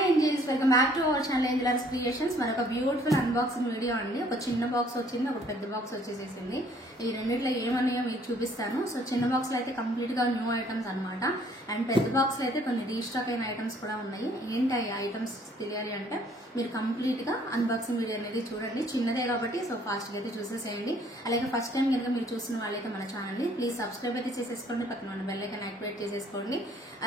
Hi angels, welcome back to our channel angels creations. మనకు beautiful unboxing video అండి. ఒక చిన్న బాక్స్ వచ్చింది, ఒక పెద్ద బాక్స్ వచ్చేసేసింది. ఈ రెండిట్లో ఏమన్నాయో మీకు చూపిస్తాను. సో చిన్న బాక్స్ లో అయితే కంప్లీట్ గా న్యూ ఐటమ్స్ అనమాట. అండ్ పెద్ద బాక్స్ లో అయితే కొన్ని రీస్టాక్ అయిన ఐటమ్స్ కూడా ఉన్నాయి. ఏంటి ఆ ఐటమ్స్ తెలియాలి అంటే మీరు కంప్లీట్ గా అన్బాక్సింగ్ వీడియో అనేది చూడండి. చిన్నదే కాబట్టి సో ఫాస్ట్ గా అయితే చూసేసేయండి. అలాగే ఫస్ట్ టైం కనుక మీరు చూసిన వాళ్ళైతే మన ఛానల్ ని ప్లీజ్ సబ్స్క్రైబ్ అయితే చేసేసుకోండి, పక్కన ఉన్న బెల్ ఐకాన్ యాక్టివేట్ చేసేసుకోండి.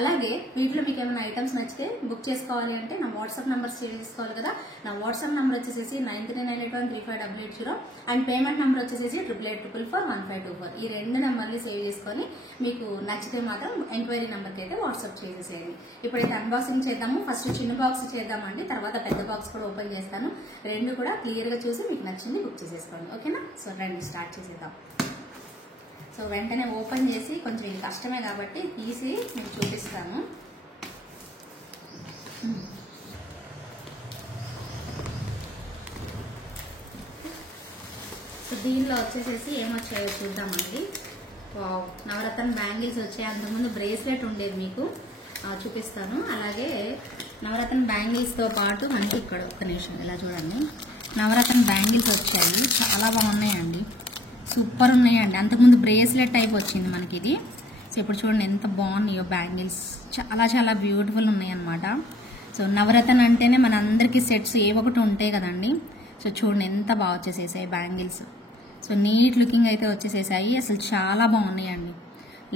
అలాగే వీటిలో మీకు ఏమైనా ఐటమ్స్ నచ్చితే బుక్ చేసుకోవాలి అంటే నా వాట్సాప్ నంబర్ సేవ్ చేసుకోవాలి కదా. నా వాట్సాప్ నంబర్ వచ్చేసి 9398135880 అండ్ పేమెంట్ నెంబర్ వచ్చేసి 8884441524. ఈ రెండు నెంబర్ని సేవ్ చేసుకొని మీకు నచ్చితే మాత్రం ఎంక్వైరీ నెంబర్కి అయితే వాట్సాప్ చేసేసేయండి. ఇప్పుడైతే అన్బాక్సింగ్ చేద్దాము. ఫస్ట్ చిన్న బాక్స్ చేద్దామండి, తర్వాత పెద్ద బాక్స్ కూడా ఓపెన్ చేస్తాను. రెండు కూడా క్లియర్ గా చూసి మీకు నచ్చింది బుక్ చేసేసుకోండి. ఓకేనా? సో రండి స్టార్ట్ చేసేద్దాం. సో వెంటనే ఓపెన్ చేసి కొంచెం ఇది కష్టమే కాబట్టి తీసి నేను చూపిస్తాను. సో దీనిలో వచ్చేసేసి ఏమొచ్చాయో చూద్దామండి. నవరత్న బ్యాంగిల్స్ వచ్చాయి. అంతకుముందు బ్రేస్లెట్ ఉండేది, మీకు చూపిస్తాను. అలాగే నవరత్న బ్యాంగిల్స్తో పాటు మనకి ఇక్కడ ఒక్క నిమిషం ఇలా చూడండి, నవరత్న బ్యాంగిల్స్ వచ్చాయి. చాలా బాగున్నాయండి, సూపర్ ఉన్నాయండి. అంతకుముందు బ్రేస్లెట్ టైప్ వచ్చింది మనకి ఇది. సో ఇప్పుడు చూడండి ఎంత బాగున్నాయో బ్యాంగిల్స్, చాలా చాలా బ్యూటిఫుల్ ఉన్నాయి అన్నమాట. సో నవరత్న అంటేనే మన అందరికీ సెట్స్ ఏ ఒకటి ఉంటాయి కదండి. సో చూడండి ఎంత బాగా వచ్చేసేసాయి బ్యాంగిల్స్. సో నీట్ లుకింగ్ అయితే వచ్చేసేసాయి. అసలు చాలా బాగున్నాయండి,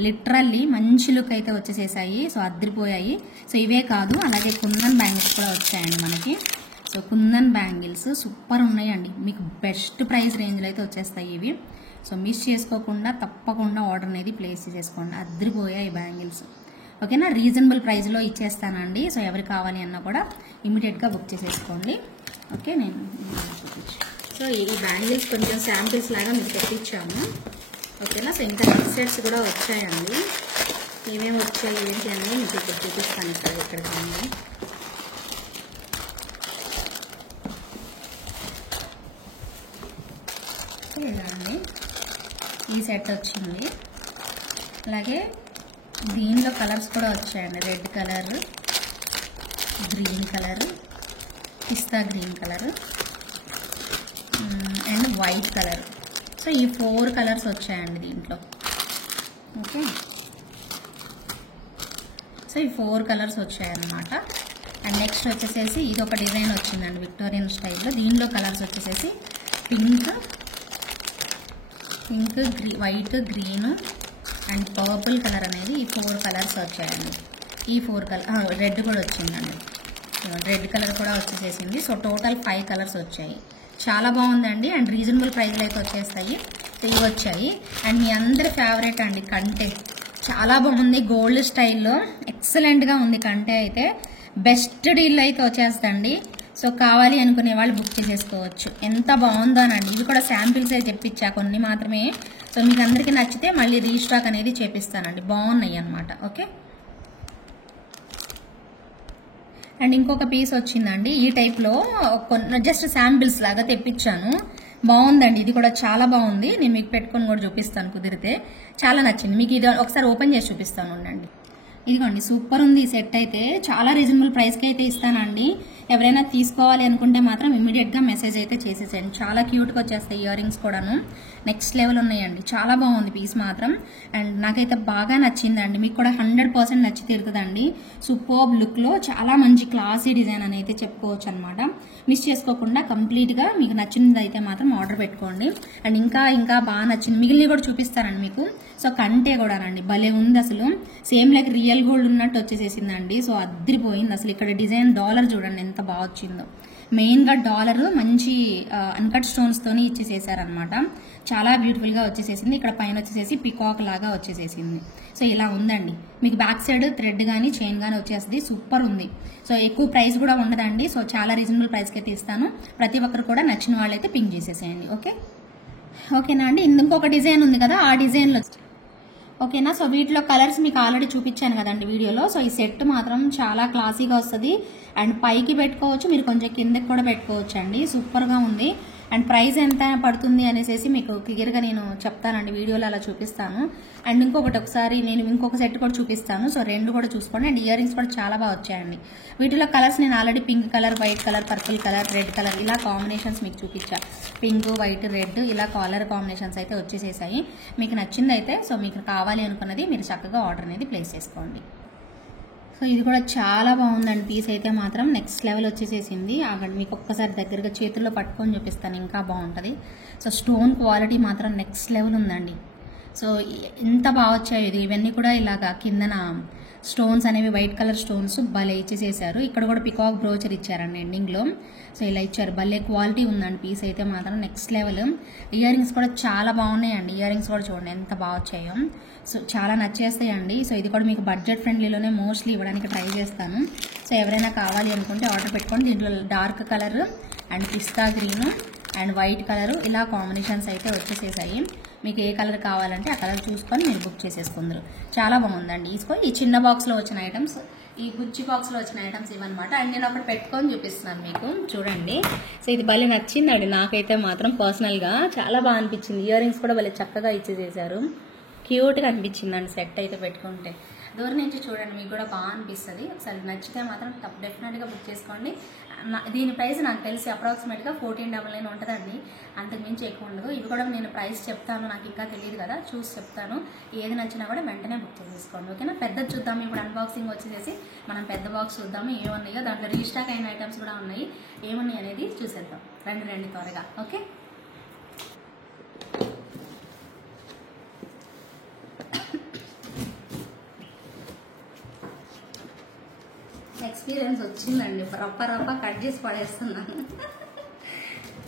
లిటరల్లీ మంచి లుక్ అయితే వచ్చేసేసాయి. సో అద్దరిపోయాయి. సో ఇవే కాదు, అలాగే కుందన్ బ్యాంగిల్స్ కూడా వచ్చాయండి మనకి. సో కుందన్ బ్యాంగిల్స్ సూపర్ ఉన్నాయండి, మీకు బెస్ట్ ప్రైస్ రేంజ్లో అయితే వచ్చేస్తాయి ఇవి. సో మిస్ చేసుకోకుండా తప్పకుండా ఆర్డర్ అనేది ప్లేస్ చేసేసుకోండి. అద్దరిపోయాయి బ్యాంగిల్స్. ఓకేనా? రీజనబుల్ ప్రైస్లో ఇచ్చేస్తానండి. సో ఎవరు కావాలి అన్నా కూడా ఇమీడియట్గా బుక్ చేసేసుకోండి. ఓకే, నేను చూపించు. సో ఈ బ్యాంగిల్స్ కొంచెం శాంపిల్స్ లాగా మీకు తెప్పించాము. ఓకేనా? సో ఇంకా సెట్స్ కూడా వచ్చాయండి. ఏమేమి వచ్చాయి ఏంటి అనేది మీకు ఇక్కడ చూపిస్తాను. ఇక్కడ కానీ ఇలాండి ఈ సెట్ వచ్చింది. అలాగే దీనిలో కలర్స్ కూడా వచ్చాయండి. Red colour, green colour, pista green colour and white colour. So ఈ 4 కలర్స్ వచ్చాయండి దీంట్లో. ఓకే, సో ఈ 4 కలర్స్ వచ్చాయన్నమాట. అండ్ నెక్స్ట్ వచ్చేసేసి ఇది ఒక డిజైన్ వచ్చిందండి విక్టోరియన్ స్టైల్లో. దీనిలో కలర్స్ వచ్చేసేసి pink, white, green and purple colour అనేది ఈ 4 కలర్స్ వచ్చాయండి. ఈ 4 కలర్, రెడ్ కూడా వచ్చిందండి, రెడ్ కలర్ కూడా వచ్చేసేసింది. సో టోటల్ 5 కలర్స్ వచ్చాయి. చాలా బాగుందండి అండ్ రీజనబుల్ ప్రైస్లో అయితే వచ్చేస్తాయి. సో ఇవి వచ్చాయి. అండ్ మీ అందరి ఫేవరెట్ అండి కంటే, చాలా బాగుంది, గోల్డ్ స్టైల్లో ఎక్సలెంట్గా ఉంది. కంటే అయితే బెస్ట్ డీల్ అయితే వచ్చేస్తండి. సో కావాలి అనుకునే వాళ్ళు బుక్ చేసేసుకోవచ్చు. ఎంత బాగుందోనండి. ఇవి కూడా శాంపిల్స్ అయితే తెప్పించా, కొన్ని మాత్రమే. సో మీకు అందరికీ నచ్చితే మళ్ళీ రీస్టాక్ అనేది చేపిస్తానండి. బాగున్నాయి అన్నమాట. ఓకే, అండ్ ఇంకొక పీస్ వచ్చిందండి ఈ టైప్లో, జస్ట్ శాంపిల్స్ లాగా తెప్పించాను. బాగుందండి, ఇది కూడా చాలా బాగుంది. నేను మీకు పెట్టుకొని కూడా చూపిస్తాను కుదిరితే. చాలా నచ్చింది. మీకు ఇది ఒకసారి ఓపెన్ చేసి చూపిస్తాను ఉండండి. ఇదిగోండి, సూపర్ ఉంది ఈ సెట్ అయితే. చాలా రీజనబుల్ ప్రైస్కి అయితే ఇస్తానండి. ఎవరైనా తీసుకోవాలి అనుకుంటే మాత్రం ఇమీడియట్గా మెసేజ్ అయితే చేసేసేయండి. చాలా క్యూట్గా వచ్చేస్తాయి. ఇయర్ రింగ్స్ కూడాను నెక్స్ట్ లెవెల్ ఉన్నాయండి. చాలా బాగుంది పీస్ మాత్రం. అండ్ నాకైతే బాగా నచ్చిందండి. మీకు కూడా 100% నచ్చి తీరుతుందండి. సూపర్బ్ లుక్లో చాలా మంచి క్లాసీ డిజైన్ అని అయితే చెప్పుకోవచ్చు అనమాట. మిస్ చేసుకోకుండా కంప్లీట్గా మీకు నచ్చినది అయితే మాత్రం ఆర్డర్ పెట్టుకోండి. అండ్ ఇంకా బాగా నచ్చింది. మిగిలినవి కూడా చూపిస్తానండి మీకు. సో కంటే కూడానండి భలే ఉంది అసలు. సేమ్ లైక్ రియల్ గోల్డ్ ఉన్నట్టు వచ్చేసేసిందండి. సో అద్దరిపోయింది అసలు. ఇక్కడ డిజైన్ డాలర్ చూడండి ఎంత బాగా వచ్చిందో. మెయిన్గా డాలర్ మంచి అన్కట్ స్టోన్స్తోని ఇచ్చేసేసారనమాట. చాలా బ్యూటిఫుల్గా వచ్చేసేసింది. ఇక్కడ పైన వచ్చేసేసి పికాక్ లాగా వచ్చేసేసింది. సో ఇలా ఉందండి. మీకు బ్యాక్ సైడ్ థ్రెడ్ కానీ చైన్ కానీ వచ్చేస్తుంది. సూపర్ ఉంది. సో ఎక్కువ ప్రైస్ కూడా ఉండదండి. సో చాలా రీజనబుల్ ప్రైస్కి అయితే ఇస్తాను. ప్రతి ఒక్కరు కూడా నచ్చిన వాళ్ళైతే పింక్ చేసేసేయండి. ఓకేనా అండి. ఇంకొక డిజైన్ ఉంది కదా, ఆ డిజైన్లో ఓకేనా. సో వీటిలో కలర్స్ మీకు ఆల్రెడీ చూపించాను కదండి వీడియోలో. సో ఈ సెట్ మాత్రం చాలా క్లాసీగా వస్తుంది. అండ్ పైకి పెట్టుకోవచ్చు, మీరు కొంచెం కిందకి కూడా పెట్టుకోవచ్చు అండి. సూపర్గా ఉంది. అండ్ ప్రైస్ ఎంత పడుతుంది అనేసి మీకు క్లియర్గా నేను చెప్తానండి, వీడియోలో అలా చూపిస్తాను. అండ్ ఒకసారి నేను ఇంకొక సెట్ కూడా చూపిస్తాను. సో రెండు కూడా చూసుకోండి. అండ్ ఇయర్ రింగ్స్ కూడా చాలా బాగా వచ్చాయండి. వీటిలో కలర్స్ నేను already pink colour, white colour, purple colour, red colour ఇలా కాంబినేషన్స్ మీకు చూపించా. పింక్, వైట్, రెడ్ ఇలా కలర్ కాంబినేషన్స్ అయితే వచ్చేసేసాయి. మీకు నచ్చింది అయితే సో మీకు కావాలి అనుకున్నది మీరు చక్కగా ఆర్డర్ అనేది ప్లేస్ చేసుకోండి. సో ఇది కూడా చాలా బాగుందండి. పీస్ అయితే మాత్రం నెక్స్ట్ లెవెల్ వచ్చేసేసింది. అక్కడ మీకు ఒక్కసారి దగ్గరగా చేతుల్లో పట్టుకొని చూపిస్తాను, ఇంకా బాగుంటుంది. సో స్టోన్ క్వాలిటీ మాత్రం నెక్స్ట్ లెవెల్ ఉందండి. సో ఎంత బాగా వచ్చాయి ఇది. ఇవన్నీ కూడా ఇలాగా కిందన స్టోన్స్ అనేవి వైట్ కలర్ స్టోన్స్ భలే ఇచ్చేసేసారు. ఇక్కడ కూడా పికాక్ బ్రోచర్ ఇచ్చారండి ఎండింగ్లో. సో ఇలా ఇచ్చారు, భలే క్వాలిటీ ఉందండి. పీస్ అయితే మాత్రం నెక్స్ట్ లెవెల్. ఇయర్ రింగ్స్ కూడా చాలా బాగున్నాయండి. ఇయర్ రింగ్స్ కూడా చూడండి ఎంత బాగా వచ్చాయో. సో చాలా నచ్చేస్తాయండి. సో ఇది కూడా మీకు బడ్జెట్ ఫ్రెండ్లీలోనే మోస్ట్లీ ఇవ్వడానికి ట్రై చేస్తాను. సో ఎవరైనా కావాలి అనుకుంటే ఆర్డర్ పెట్టుకోండి. దీంట్లో dark colour and pista green and white colour ఇలా కాంబినేషన్స్ అయితే వచ్చేసేసాయి. మీకు ఏ కలర్ కావాలంటే ఆ కలర్ చూసుకొని మీరు బుక్ చేసేసుకుందరు. చాలా బాగుందండి. ఈ చిన్న బాక్స్లో వచ్చిన ఐటమ్స్, ఈ బుజ్జి బాక్స్లో వచ్చిన ఐటమ్స్ ఇవన్నమాట. అండ్ నేను ఒకటి పెట్టుకొని చూపిస్తున్నాను మీకు, చూడండి. సో ఇది భలే నచ్చిందండి నాకైతే మాత్రం పర్సనల్గా చాలా బాగా అనిపించింది. ఇయర్ రింగ్స్ కూడా భలే చక్కగా ఇచ్చేసేసారు. క్యూట్గా అనిపించిందండి సెట్ అయితే పెట్టుకుంటే. దూరం నుంచి చూడండి, మీకు కూడా బాగా అనిపిస్తుంది. ఒకసారి నచ్చితే మాత్రం డెఫినెట్గా బుక్ చేసుకోండి. దీని ప్రైస్ నాకు తెలిసి అప్రాక్సిమేట్గా 1499 ఉంటుందండి, అంతకు మించి ఎక్కువ ఉండదు. ఇవి కూడా నేను ప్రైస్ చెప్తాను, నాకు ఇంకా తెలియదు కదా, చూసి చెప్తాను. ఏది నచ్చినా కూడా వెంటనే బుక్ చేసేసుకోండి, ఓకేనా. పెద్దది చూద్దాం ఇప్పుడు. అన్బాక్సింగ్ వచ్చేసేసి మనం పెద్ద బాక్స్ చూద్దాము ఏమున్నాయో. దాంట్లో రీస్టాక్ అయిన ఐటమ్స్ కూడా ఉన్నాయి, ఏమున్నాయి అనేది చూసేద్దాం. రండి త్వరగా, ఓకే. ఎక్స్పీరియన్స్ వచ్చిందండి, రప్ప కట్ చేసి పడేస్తున్నాను.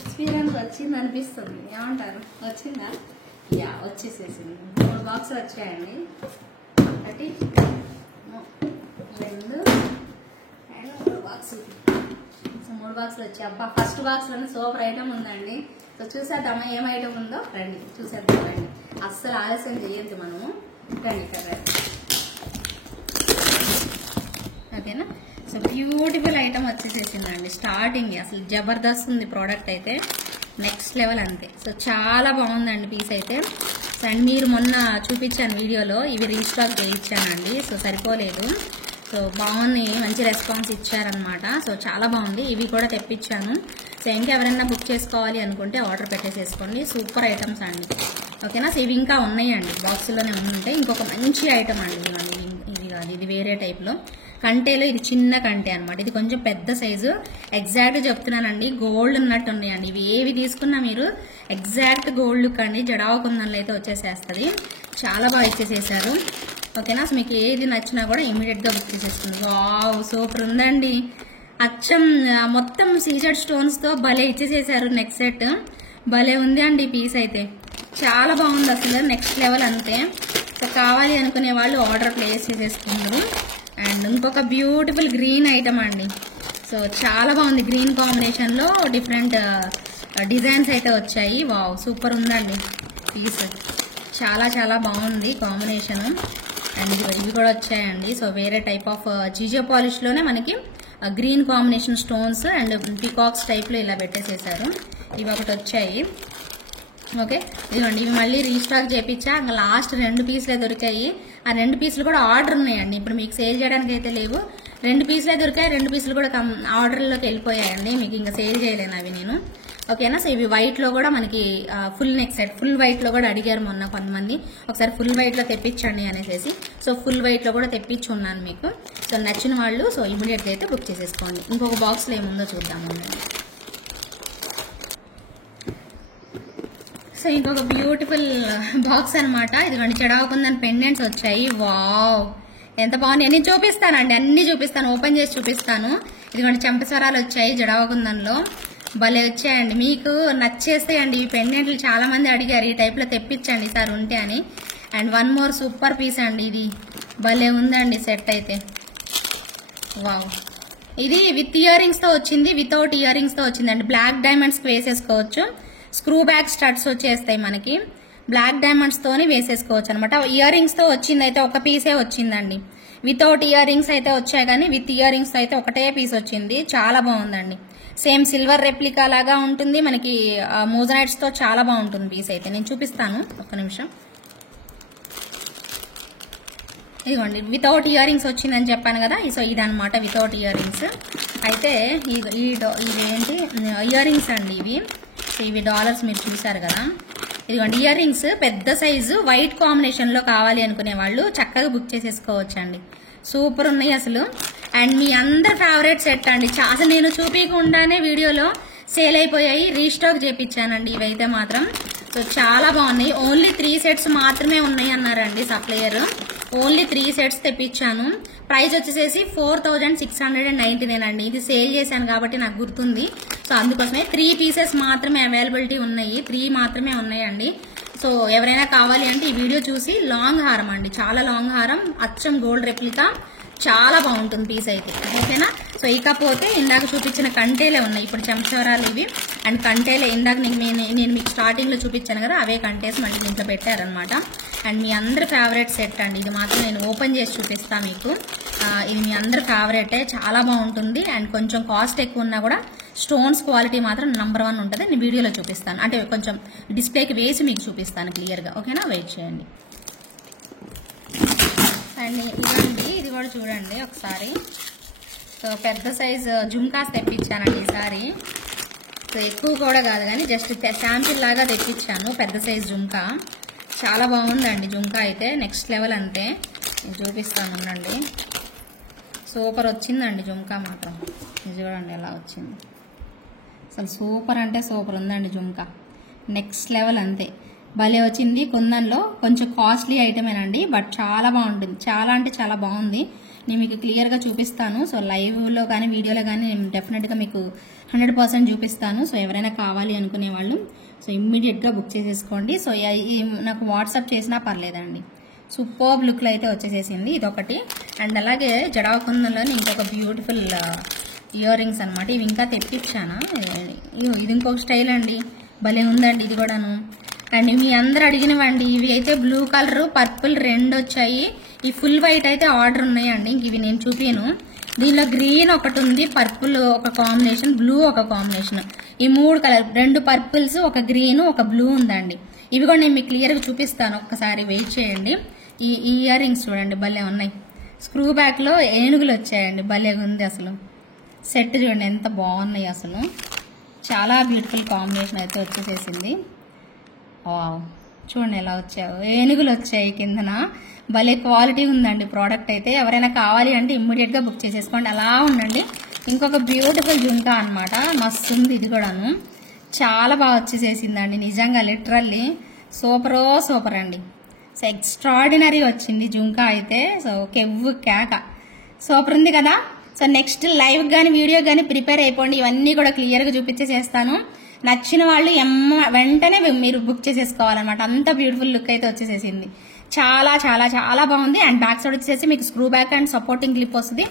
ఎక్స్పీరియన్స్ వచ్చింది అనిపిస్తుంది, ఏమంటారు? వచ్చిందా? యా, వచ్చేసేసింది. 3 బాక్సులు వచ్చాయండి. 1 2 అండ్ 3 బాక్సులు. సో 3 బాక్సులు వచ్చాయి. అబ్బా, ఫస్ట్ బాక్స్లోనే సూపర్ ఐటమ్ ఉందండి. సో చూసేద్దామా ఏం ఐటమ్ ఉందో, రండి చూసేద్దాం. రండి, అస్సలు ఆలస్యం చేయొద్దు మనము. రండి ఇక్కడ రండి, ఓకేనా. సో బ్యూటిఫుల్ ఐటమ్ వచ్చేసేసిందండి. స్టార్టింగ్ అసలు జబర్దస్త్ ఉంది ప్రోడక్ట్ అయితే, నెక్స్ట్ లెవెల్ అంతే. సో చాలా బాగుందండి పీస్ అయితే. సో అండ్ మీరు మొన్న చూపించాను వీడియోలో, ఇవి రీస్టాక్ చేయించానండి. సో సరిపోలేదు, సో బాగుంది, మంచి రెస్పాన్స్ ఇచ్చారనమాట. సో చాలా బాగుంది. ఇవి కూడా తెప్పించాను. సో ఇంకెవరైనా బుక్ చేసుకోవాలి అనుకుంటే ఆర్డర్ పెట్టేసేసుకోండి. సూపర్ ఐటమ్స్ అండి, ఓకేనా. సో ఇవి ఇంకా ఉన్నాయండి, బాక్సులోనే ఉంటాయి. ఇంకొక మంచి ఐటమ్ అండి, ఇది కాదు, ఇది వేరే టైప్లో కంటేలో. ఇది చిన్న కంటే అనమాట, ఇది కొంచెం పెద్ద సైజు. ఎగ్జాక్ట్ చెప్తున్నానండి, గోల్డ్ ఉన్నట్టు ఉన్నాయండి. ఇవి ఏవి తీసుకున్నా మీరు ఎగ్జాక్ట్ గోల్డ్ లుక్ అండి. జడావ కుందన్లో అయితే వచ్చేసేస్తుంది. చాలా బాగా ఇచ్చేసేసారు, ఓకేనా. సో మీకు ఏది నచ్చినా కూడా ఇమీడియట్గా బుక్ చేసేస్తుంది. వావ్, సూపర్ ఉందండి. అచ్చం మొత్తం సీజెడ్ స్టోన్స్తో భలే ఇచ్చేసేసారు. నెక్స్ట్ సెట్ భలే ఉంది అండి. పీస్ అయితే చాలా బాగుంది అసలు, నెక్స్ట్ లెవెల్ అంతే. సో కావాలి అనుకునే వాళ్ళు ఆర్డర్ ప్లేస్ చేసేసుకున్నారు. అండ్ ఇంకొక బ్యూటిఫుల్ గ్రీన్ ఐటమ్ అండి. సో చాలా బాగుంది, గ్రీన్ కాంబినేషన్లో డిఫరెంట్ డిజైన్స్ అయితే వచ్చాయి. వావ్, సూపర్ ఉందండి పీస్, చాలా చాలా బాగుంది కాంబినేషన్. అండ్ ఇవి కూడా వచ్చాయండి. సో వేరే టైప్ ఆఫ్ జిజో పాలిష్లోనే మనకి green combination stones and peacocks టైప్లో ఇలా పెట్టేసేసారు. ఇవి ఒకటి వచ్చాయి, ఓకే. ఇదిగోండి, ఇవి మళ్ళీ రీస్టాక్ చేయించా. ఇంకా లాస్ట్ 2 పీసులే దొరికాయి. ఆ 2 పీసులు కూడా ఆర్డర్ ఉన్నాయండి, ఇప్పుడు మీకు సేల్ చేయడానికి అయితే లేవు. 2 పీసులే దొరికాయి, 2 పీసులు కూడా ఆర్డర్లోకి వెళ్ళిపోయాయండి. మీకు ఇంకా సేల్ చేయలేను అవి నేను, ఓకేనా. సో ఇవి వైట్లో కూడా మనకి ఫుల్ నెక్ సెట్, ఫుల్ వైట్లో కూడా అడిగారు మొన్న కొంతమంది, ఒకసారి ఫుల్ వైట్లో తెప్పించండి అనేసి. సో ఫుల్ వైట్లో కూడా తెప్పించి ఉన్నాను మీకు. సో నచ్చిన వాళ్ళు సో ఇమీడియట్గా అయితే బుక్ చేసేసుకోండి. ఇంకొక బాక్స్లో ఏముందో చూద్దాము. సో ఇంకొక బ్యూటిఫుల్ బాక్స్ అనమాట. ఇదిగోండి, చెడవకుందని పెండెంట్స్ వచ్చాయి. వావ్, ఎంత బాగున్నాయి. నేను చూపిస్తానండి, అన్ని చూపిస్తాను, ఓపెన్ చేసి చూపిస్తాను. ఇదిగోండి, చెంపస్వరాలు వచ్చాయి జడవకుందన్లో, భలే వచ్చాయండి. మీకు నచ్చేస్తాయండి ఈ పెండెంట్లు. చాలా మంది అడిగారు ఈ టైప్లో తెప్పించండి సార్ ఉంటే అని. అండ్ 1 మోర్ సూపర్ పీస్ అండి, ఇది భలే ఉందండి సెట్ అయితే. వావ్, ఇది విత్ ఇయర్ రింగ్స్తో వచ్చింది, వితౌట్ ఇయర్ రింగ్స్తో వచ్చిందండి. బ్లాక్ డైమండ్స్కి వేసేసుకోవచ్చు. స్క్రూ బ్యాక్ స్టడ్స్ వచ్చేస్తాయి మనకి, బ్లాక్ డైమండ్స్ తోని వేసేసుకోవచ్చు అనమాట. ఇయర్ రింగ్స్ తో వచ్చింది అయితే ఒక పీసే వచ్చిందండి. వితౌట్ ఇయర్ రింగ్స్ అయితే వచ్చాయి, కానీ విత్ ఇయర్ రింగ్స్ అయితే ఒకటే పీస్ వచ్చింది. చాలా బాగుందండి. సేమ్ సిల్వర్ రెప్లికా లాగా ఉంటుంది మనకి. మోజనైట్స్ తో చాలా బాగుంటుంది పీస్ అయితే. నేను చూపిస్తాను ఒక్క నిమిషం. ఇదిగోండి వితౌట్ ఇయర్ రింగ్స్ వచ్చిందని చెప్పాను కదా. సో ఇదనమాట వితౌట్ ఇయర్ రింగ్స్. అయితే ఇవేంటి ఇయర్ రింగ్స్ అండి ఇవి. ఇవి డాలర్స్ మీరు చూసారు కదా. ఇదిగోండి ఇయర్ రింగ్స్ పెద్ద సైజు వైట్ కాంబినేషన్ లో కావాలి అనుకునే వాళ్ళు చక్కగా బుక్ చేసేసుకోవచ్చండి. సూపర్ ఉన్నాయి అసలు. అండ్ మీ అందరి ఫేవరెట్ సెట్ అండి. అసలు నేను చూపించకుండానే వీడియోలో సేల్ అయిపోయాయి, రీస్టాక్ చేపించానండి ఇవైతే మాత్రం. సో చాలా బాగున్నాయి. ఓన్లీ 3 సెట్స్ మాత్రమే ఉన్నాయి అన్నారండి సప్లయర్. ఓన్లీ 3 సెట్స్ తెప్పించాను. ప్రైస్ వచ్చేసేసి 4699 అండి. ఇది సేల్ చేశాను కాబట్టి నాకు గుర్తుంది. సో అందుకోసమే 3 పీసెస్ మాత్రమే అవైలబిలిటీ ఉన్నాయి. 3 మాత్రమే ఉన్నాయండి. సో ఎవరైనా కావాలి అంటే ఈ వీడియో చూసి లాంగ్ హారం అండి, చాలా లాంగ్ హారం, అచ్చం గోల్డ్ రెప్లికా, చాలా బాగుంటుంది పీస్ అయితే. ఓకేనా. సో ఇకపోతే ఇందాక చూపించిన కంటేలే ఉన్నాయి ఇప్పుడు, చెంచారాలు ఇవి. అండ్ కంటేలే ఇందాక నేను మీకు స్టార్టింగ్ లో చూపించాను కదా, అవే కంటేస్ మళ్ళీ దీంట్లో పెట్టారనమాట. అండ్ మీ అందరి ఫేవరెట్ సెట్ అండి. ఇది మాత్రం నేను ఓపెన్ చేసి చూపిస్తాను మీకు. ఇది మీ అందరి ఫేవరెటే, చాలా బాగుంటుంది. అండ్ కొంచెం కాస్ట్ ఎక్కువ ఉన్నా కూడా స్టోన్స్ క్వాలిటీ మాత్రం నెంబర్ 1 ఉంటుంది. నేను వీడియోలో చూపిస్తాను, అంటే కొంచెం డిస్ప్లేకి వేసి మీకు చూపిస్తాను క్లియర్గా. ఓకేనా, వెయిట్ చేయండి. అండ్ ఇదండి, ఇది కూడా చూడండి ఒకసారి. సో పెద్ద సైజు జుమ్కాస్ తెప్పించానండి ఈసారి. సో ఎక్కువ కూడా కాదు కానీ జస్ట్ శాంపిల్ లాగా తెప్పించాను పెద్ద సైజు జుమ్కా. చాలా బాగుందండి జుమ్కా అయితే, నెక్స్ట్ లెవెల్ అంతే. నేను చూపిస్తాను ఉండండి. సూపర్ వచ్చిందండి జుమ్కా మాత్రం. ఇది చూడండి ఎలా వచ్చింది. అసలు సూపర్ అంటే సూపర్ ఉందండి జుమ్కా, నెక్స్ట్ లెవెల్ అంతే. భలే వచ్చింది. కుందన్లో కొంచెం కాస్ట్లీ ఐటమేనండి, బట్ చాలా బాగుంటుంది. చాలా అంటే చాలా బాగుంది. నేను మీకు క్లియర్గా చూపిస్తాను. సో లైవ్లో కానీ వీడియోలో కానీ నేను డెఫినెట్గా మీకు 100% చూపిస్తాను. సో ఎవరైనా కావాలి అనుకునే వాళ్ళు సో ఇమ్మీడియట్గా బుక్ చేసేసుకోండి. సో నాకు వాట్సాప్ చేసినా పర్లేదండి. సూపర్ లుక్లో అయితే వచ్చేసేసింది ఇదొకటి. అండ్ అలాగే జడావు కుందంలోని ఇంకొక బ్యూటిఫుల్ ఇయర్ రింగ్స్ అనమాట. ఇవి ఇంకా తెప్పించానా. ఇది ఇంకొక స్టైల్ అండి, భలే ఉందండి ఇది కూడాను. అండ్ మీ అందరు అడిగినవండి. ఇవి అయితే బ్లూ కలర్ పర్పుల్ 2 వచ్చాయి. ఈ ఫుల్ వైట్ అయితే ఆర్డర్ ఉన్నాయండి. ఇంక ఇవి నేను చూపాను. దీనిలో గ్రీన్ ఒకటి ఉంది, పర్పుల్ ఒక కాంబినేషన్, బ్లూ ఒక కాంబినేషన్. ఈ 3 కలర్, 2 పర్పుల్స్, ఒక గ్రీన్, ఒక బ్లూ ఉందండి. ఇవి కూడా నేను మీకు క్లియర్గా చూపిస్తాను, ఒక్కసారి వెయిట్ చేయండి. ఈ ఇయర్ రింగ్స్ చూడండి భలే ఉన్నాయి. స్క్రూ బ్యాక్ లో ఏనుగులు వచ్చాయండి, భలే ఉంది అసలు. సెట్ చూడండి ఎంత బాగున్నాయి అసలు. చాలా బ్యూటిఫుల్ కాంబినేషన్ అయితే వచ్చేసేసింది. చూడండి ఎలా వచ్చావు, ఏనుగులు వచ్చాయి కిందన. భలే క్వాలిటీ ఉందండి ప్రోడక్ట్ అయితే. ఎవరైనా కావాలి అంటే ఇమ్మీడియట్గా బుక్ చేసేసుకోండి. అలా ఉండండి. ఇంకొక బ్యూటిఫుల్ జుంకా అనమాట, మస్తు ఉంది ఇది కూడాను. చాలా బాగా వచ్చేసేసిందండి నిజంగా, లిటరల్లీ సూపర్ అండి. సో ఎక్స్ట్రాడినరీ వచ్చింది జుంకా అయితే. సో కెవ్వు కేక, సూపర్ ఉంది కదా. సో నెక్స్ట్ లైవ్ కానీ వీడియో కానీ ప్రిపేర్ అయిపోండి. ఇవన్నీ కూడా క్లియర్గా చూపించేసేస్తాను. నచ్చిన వాళ్ళు వెంటనే మీరు బుక్ చేసేసుకోవాలన్నమాట. అంత బ్యూటిఫుల్ లుక్ అయితే వచ్చేసేసింది. చాలా చాలా చాలా బాగుంది. అండ్ బ్యాక్ సైడ్ వచ్చేసి మీకు screw back and supporting clip వస్తుంది.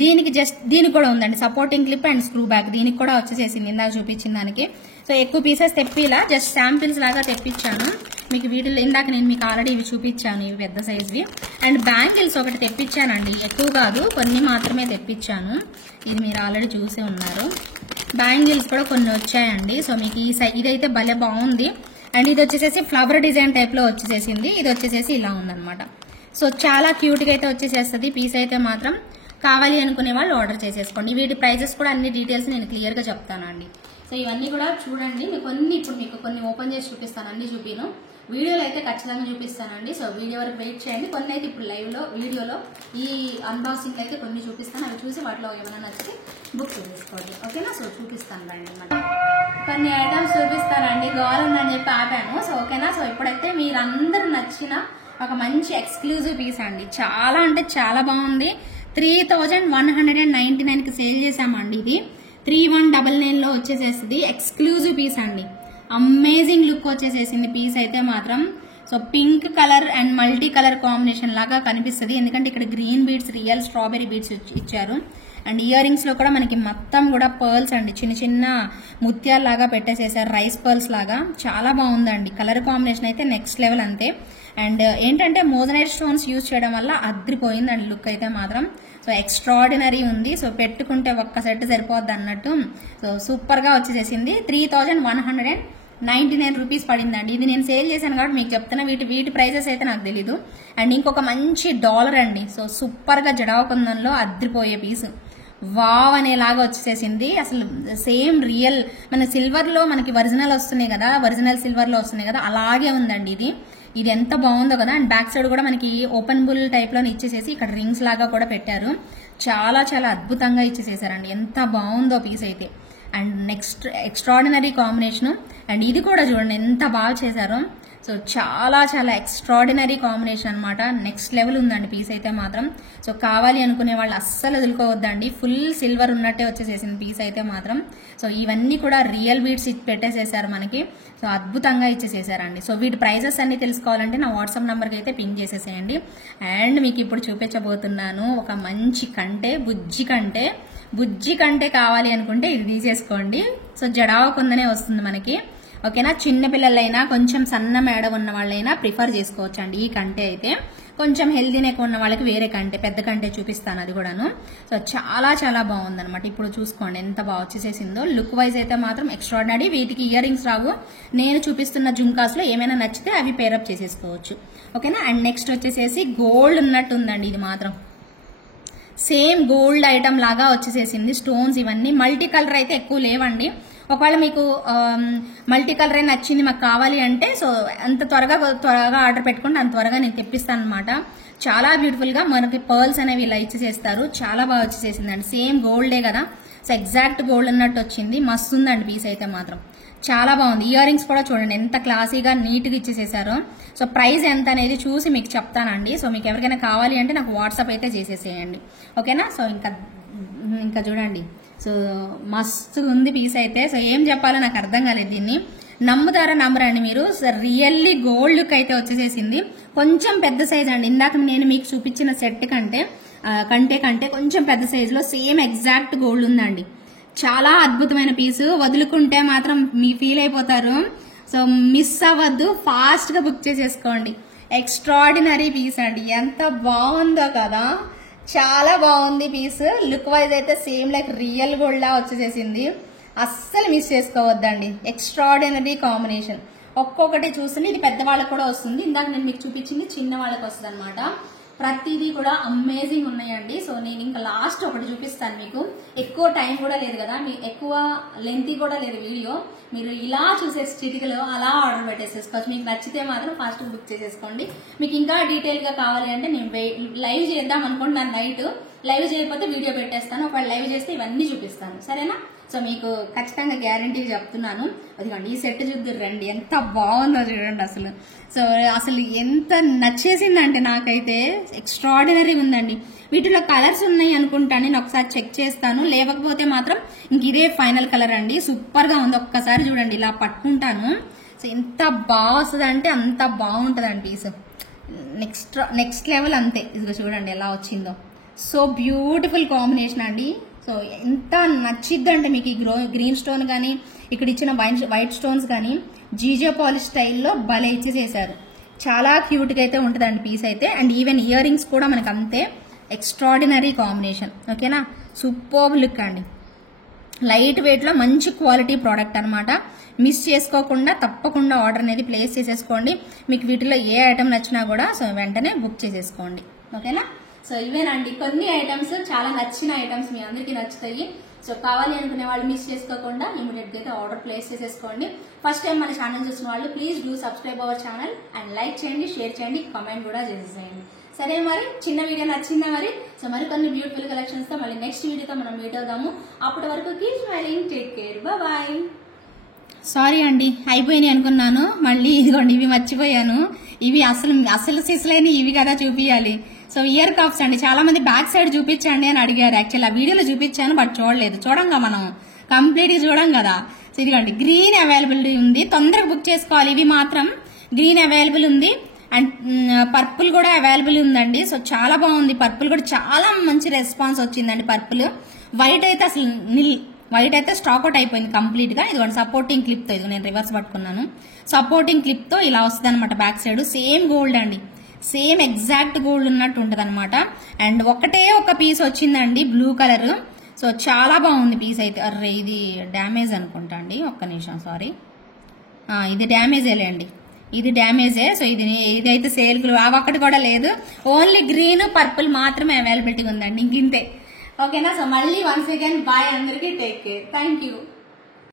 దీనికి కూడా ఉందండి supporting clip and screw back. దీనికి కూడా వచ్చేసేసింది ఇందాక చూపించిన దానికి. సో ఎక్కువ పీసెస్ తెప్పిలా, జస్ట్ శాంపిల్స్ లాగా తెప్పించాను మీకు. వీటిలో ఇందాక నేను మీకు ఆల్రెడీ ఇవి చూపించాను, ఇవి పెద్ద సైజ్వి. అండ్ బ్యాంగిల్స్ ఒకటి తెప్పించానండి, ఎక్కువ కాదు, కొన్ని మాత్రమే తెప్పించాను. ఇది మీరు ఆల్రెడీ చూసే ఉన్నారు. బ్యాంగిల్స్ కూడా కొన్ని వచ్చాయండి. సో మీకు ఇదైతే భలే బాగుంది. అండ్ ఇది వచ్చేసేసి ఫ్లవర్ డిజైన్ టైప్ లో వచ్చేసేసింది. ఇది వచ్చేసేసి ఇలా ఉందన్నమాట. సో చాలా క్యూట్ గా అయితే వచ్చేసేస్తుంది పీస్ అయితే మాత్రం. కావాలి అనుకునే వాళ్ళు ఆర్డర్ చేసేసుకోండి. వీటి ప్రైజెస్ కూడా అన్ని డీటెయిల్స్ నేను క్లియర్ గా చెప్తానండి. సో ఇవన్నీ కూడా చూడండి. ఇప్పుడు మీకు కొన్ని ఓపెన్ చేసి చూపిస్తాను, అన్ని చూపిను. వీడియోలో అయితే ఖచ్చితంగా చూపిస్తానండి. సో వీడియో వరకు వెయిట్ చేయండి. కొన్ని అయితే ఇప్పుడు వీడియోలో ఈ అన్బాక్సింగ్ అయితే కొన్ని చూపిస్తాను. అవి చూసి వాటిలో ఏమైనా నచ్చితే బుక్ చేసుకోండి. ఓకేనా. సో చూపిస్తాను రండి అన్నమాట. కొన్ని ఐటమ్స్ చూపిస్తానండి, గోరుందని చెప్పి ఆపాను. సో ఓకేనా. సో ఇప్పుడైతే మీరందరూ నచ్చిన ఒక మంచి ఎక్స్క్లూజివ్ పీస్ అండి. చాలా అంటే చాలా బాగుంది. 3199కి సేల్ చేసామండి. ఇది 3199లో వచ్చేసేస్తుంది. ఎక్స్క్లూజివ్ పీస్ అండి. అమేజింగ్ లుక్ వచ్చేసేసింది పీస్ అయితే మాత్రం. So pink colour and multi colour combination లాగా కనిపిస్తుంది. ఎందుకంటే ఇక్కడ green beads, real strawberry beads ఇచ్చారు. అండ్ ఇయర్ రింగ్స్ లో కూడా మనకి మొత్తం కూడా పర్ల్స్ అండి, చిన్న చిన్న ముత్యాల్లాగా పెట్టేసేసారు, రైస్ పర్ల్స్ లాగా. చాలా బాగుందండి, కలర్ కాంబినేషన్ అయితే నెక్స్ట్ లెవెల్ అంతే. అండ్ ఏంటంటే మోజనైట్ స్టోన్స్ యూజ్ చేయడం వల్ల అద్రిపోయిందండి లుక్ అయితే మాత్రం. సో ఎక్స్ట్రాడినరీ ఉంది. సో పెట్టుకుంటే ఒక్క సెట్ సరిపోద్ది అన్నట్టు. సో సూపర్ గా వచ్చేసేసింది. 3199 రూపీస్ పడిందండి. ఇది నేను సేల్ చేశాను కాబట్టి మీకు చెప్తున్నా, వీటి ప్రైజెస్ అయితే నాకు తెలీదు. అండ్ ఇంకొక మంచి డాలర్ అండి. సో సూపర్ గా జడావకుందంలో అద్రిపోయే పీస్, వావ్ అనేలాగా వచ్చేసేసింది. అసలు సేమ్ రియల్ మన సిల్వర్ లో మనకి ఒరిజినల్ వస్తున్నాయి కదా, ఒరిజినల్ సిల్వర్ లో వస్తున్నాయి కదా, అలాగే ఉందండి ఇది ఎంత బాగుందో కదా. అండ్ బ్యాక్ సైడ్ కూడా మనకి ఓపెన్ బుల్ టైప్ లో ఇచ్చేసేసి ఇక్కడ రింగ్స్ లాగా కూడా పెట్టారు. చాలా చాలా అద్భుతంగా ఇచ్చేసేసారండి, ఎంత బాగుందో పీస్ అయితే. And next extraordinary combination. And ఇది కూడా చూడండి ఎంత బాగా చేశారో. సో చాలా చాలా ఎక్స్ట్రాడినరీ కాంబినేషన్ అనమాట, నెక్స్ట్ లెవెల్ ఉందండి పీస్ అయితే మాత్రం. సో కావాలి అనుకునే వాళ్ళు అస్సలు వదులుకోవద్దండి, ఫుల్ సిల్వర్ ఉన్నట్టే వచ్చేసేసింది పీస్ అయితే మాత్రం. సో ఇవన్నీ కూడా రియల్ బీడ్స్ పెట్టేసేసారు మనకి. సో అద్భుతంగా ఇచ్చేసేసారండి. సో వీటి ప్రైజెస్ అన్ని తెలుసుకోవాలంటే నా వాట్సాప్ నెంబర్కి అయితే పింక్ చేసేసేయండి. అండ్ మీకు ఇప్పుడు చూపించబోతున్నాను ఒక మంచి కంటే, బుజ్జి కంటే కావాలి అనుకుంటే ఇది తీసేసుకోండి. సో జడావకుందనే వస్తుంది మనకి, ఓకేనా. చిన్న పిల్లలైనా కొంచెం సన్న మేడ ఉన్న వాళ్ళైనా ప్రిఫర్ చేసుకోవచ్చు అండి ఈ కంటే అయితే. కొంచెం హెల్దీ నెక్ ఉన్న వాళ్ళకి వేరే కంటే, పెద్ద కంటే చూపిస్తాను అది కూడాను. సో చాలా చాలా బాగుందనమాట. ఇప్పుడు చూసుకోండి ఎంత బాగా వచ్చేసేసిందో. లుక్ వైజ్ అయితే మాత్రం ఎక్స్ట్రాడినరీ. వీటికి ఇయర్ రింగ్స్ రావు, నేను చూపిస్తున్న జుంకాస్ లో ఏమైనా నచ్చితే అవి పేరప్ చేసేసుకోవచ్చు, ఓకేనా. అండ్ నెక్స్ట్ వచ్చేసేసి గోల్డ్ ఉన్నట్టు ఉందండి, ఇది మాత్రం సేమ్ గోల్డ్ ఐటమ్ లాగా వచ్చేసేసింది. స్టోన్స్ ఇవన్నీ మల్టీ కలర్ అయితే ఎక్కువ లేవండి. ఒకవేళ మీకు మల్టీ కలర్ అయినా నచ్చింది మాకు కావాలి అంటే సో అంత త్వరగా ఆర్డర్ పెట్టుకుంటే అంత త్వరగా నేను తెప్పిస్తాను అనమాట. చాలా బ్యూటిఫుల్ గా మనకి పర్ల్స్ అనేవి ఇలా ఇచ్చేసేస్తారు. చాలా బాగా వచ్చేసేసిందండి, సేమ్ గోల్డే కదా. సో ఎగ్జాక్ట్ గోల్డ్ అన్నట్టు వచ్చింది, మస్తు ఉందండి పీస్ అయితే మాత్రం, చాలా బాగుంది. ఇయర్ రింగ్స్ కూడా చూడండి ఎంత క్లాసీగా నీట్ గా ఇచ్చేసేసారో. సో ప్రైస్ ఎంత అనేది చూసి మీకు చెప్తానండి. సో మీకు ఎవరికైనా కావాలి అంటే నాకు వాట్సాప్ అయితే చేసేసేయండి, ఓకేనా. సో ఇంకా చూడండి, సో మస్తు ఉంది పీస్ అయితే. సో ఏం చెప్పాలో నాకు అర్థం కాలేదు, దీన్ని నమ్ముతారా నమ్మరండి మీరు. సో రియల్లీ గోల్డ్ లుక్ అయితే వచ్చేసేసింది. కొంచెం పెద్ద సైజ్ అండి, ఇందాక నేను మీకు చూపించిన సెట్ కంటే కొంచెం పెద్ద సైజ్ లో సేమ్ ఎగ్జాక్ట్ గోల్డ్ ఉందండి. చాలా అద్భుతమైన పీసు, వదులుకుంటే మాత్రం మీ ఫీల్ అయిపోతారు. సో మిస్ అవ్వద్దు, ఫాస్ట్ గా బుక్ చేసేసుకోండి. ఎక్స్ట్రాడినరీ పీస్ అండి, ఎంత బాగుందో కదా, చాలా బాగుంది పీస్. లుక్ వైజ్ అయితే సేమ్ లైక్ రియల్ గోల్డ్ లా వచ్చేసేసింది, అస్సలు మిస్ చేసుకోవద్దండి. Extraordinary combination. ఒక్కొక్కటి చూస్తుంది, ఇది పెద్దవాళ్ళకి కూడా వస్తుంది. ఇందాక నేను మీకు చూపించింది చిన్న వాళ్ళకి వస్తుంది అనమాట. ప్రతిదీ కూడా అమేజింగ్ ఉన్నాయండి. సో నేను ఇంకా లాస్ట్ ఒకటి చూపిస్తాను మీకు. ఎక్కువ టైం కూడా లేదు కదా, మీ ఎక్కువ లెంతీ కూడా లేదు వీడియో. మీరు ఇలా చూసే చిటికలో అలా ఆర్డర్ పెట్టేసేసుకోవచ్చు. మీకు నచ్చితే మాత్రం ఫాస్ట్ బుక్ చేసేసుకోండి. మీకు ఇంకా డీటెయిల్ గా కావాలి అంటే నేను లైవ్ చేద్దాం అనుకుంటున్నాను. నైట్ లైవ్ చేయకపోతే వీడియో పెట్టేస్తాను, ఒకవేళ లైవ్ చేస్తే ఇవన్నీ చూపిస్తాను, సరేనా. సో మీకు ఖచ్చితంగా గ్యారంటీ చెప్తున్నాను. అదిగోండి ఈ సెట్ చూద్దరు రండి, ఎంత బాగుందో చూడండి అసలు. సో అసలు ఎంత నచ్చేసిందంటే నాకైతే ఎక్స్ట్రాడినరీ ఉందండి. వీటిలో కలర్స్ ఉన్నాయి అనుకుంటాను, నేను ఒకసారి చెక్ చేస్తాను. లేకపోతే మాత్రం ఇంక ఇదే ఫైనల్ కలర్ అండి, సూపర్ గా ఉంది. ఒక్కసారి చూడండి ఇలా పట్టుకుంటాను. సో ఎంత బాగా వస్తుంది అంటే అంత బాగుంటుందండి పీస్, నెక్స్ట్ లెవెల్ అంతే. ఇదిగో చూడండి ఎలా వచ్చిందో, సో బ్యూటిఫుల్ కాంబినేషన్ అండి. సో ఎంత నచ్చిద్దంటే మీకు ఈ గ్రీన్ స్టోన్ కానీ ఇక్కడ ఇచ్చిన వైట్ స్టోన్స్ కానీ జీజే పాలిష్ స్టైల్లో భలే ఇచ్చేసేసారు. చాలా క్యూట్ గా అయితే ఉంటుందండి పీస్ అయితే. అండ్ ఈవెన్ ఇయర్ రింగ్స్ కూడా మనకు అంతే ఎక్స్ట్రాడినరీ కాంబినేషన్, ఓకేనా. సూపర్ లుక్ అండి, లైట్ వెయిట్ లో మంచి క్వాలిటీ ప్రోడక్ట్ అనమాట. మిస్ చేసుకోకుండా తప్పకుండా ఆర్డర్ అనేది ప్లేస్ చేసేసుకోండి. మీకు వీటిలో ఏ ఐటమ్ నచ్చినా కూడా సో వెంటనే బుక్ చేసేసుకోండి, ఓకేనా. సో ఇవేనండి కొన్ని ఐటమ్స్, చాలా నచ్చిన ఐటమ్స్, మీ అందరికీ నచ్చుతాయి. సో కావాలి అనుకునే వాళ్ళు మిస్ చేసుకోకుండా ఇమీడియట్ గా అయితే ఆర్డర్ ప్లేస్ చేసేసుకోండి. ఫస్ట్ టైం మన ఛానల్ చూసిన వాళ్ళు please do subscribe our channel and like చేయండి, షేర్ చేయండి, కామెంట్ కూడా చేసేసేయండి. సరే మరి చిన్న వీడియో నచ్చిందా మరి. సో మరికొన్ని బ్యూటిఫుల్ కలెక్షన్స్ తో మళ్ళీ నెక్స్ట్ వీడియోతో మనం మీట్ అవుదాము. అప్పటి వరకు keep smiling, take care, bye. Sorry అండి అయిపోయినాయి అనుకున్నాను, మళ్ళీ ఇదిగోండి ఇవి మర్చిపోయాను. ఇవి అసలు సిస్లైన ఇవి కదా చూపించాలి. సో ఇయర్ కప్స్ అండి, చాలా మంది బ్యాక్ సైడ్ చూపించండి అని అడిగారు. యాక్చువల్ ఆ వీడియోలో చూపించాను బట్ చూడలేదు. చూడంగా మనం కంప్లీట్ గా చూడం కదా. సో ఇదిగోండి గ్రీన్ అవైలబిలిటీ ఉంది, తొందరగా బుక్ చేసుకోవాలి. ఇవి మాత్రం గ్రీన్ అవైలబుల్ ఉంది అండ్ పర్పుల్ కూడా అవైలబుల్ ఉందండి. సో చాలా బాగుంది, పర్పుల్ కూడా చాలా మంచి రెస్పాన్స్ వచ్చిందండి పర్పుల్. వైట్ అయితే అసలు నిల్, వైట్ అయితే స్టాక్ అవుట్ అయిపోయింది కంప్లీట్ గా. ఇదిగోండి సపోర్టింగ్ క్లిప్ తో, ఇది నేను రివర్స్ పట్టుకున్నాను, సపోర్టింగ్ క్లిప్ తో ఇలా వస్తుంది అనమాట. బ్యాక్ సైడ్ సేమ్ గోల్డ్ అండి, సేమ్ ఎగ్జాక్ట్ గోల్డ్ ఉన్నట్టు ఉంటది అనమాట. అండ్ ఒకటే ఒక పీస్ వచ్చిందండి బ్లూ కలర్. సో చాలా బాగుంది పీస్ అయితే. అర్రే ఇది డ్యామేజ్ అనుకుంటా అండి, ఒక్క నిమిషం సారీ, ఇది డ్యామేజేలే అండి, ఇది డ్యామేజే. సో ఇదైతే సేల్కి ఒక్కటి కూడా లేదు, ఓన్లీ గ్రీన్ పర్పుల్ మాత్రమే అవైలబిలిటీ ఉందండి, ఇంకింతే. ఓకేనా. సో మళ్ళీ వన్స్ అగైన్ బాయ్ అందరికీ, టేక్ కేర్, థ్యాంక్ యూ.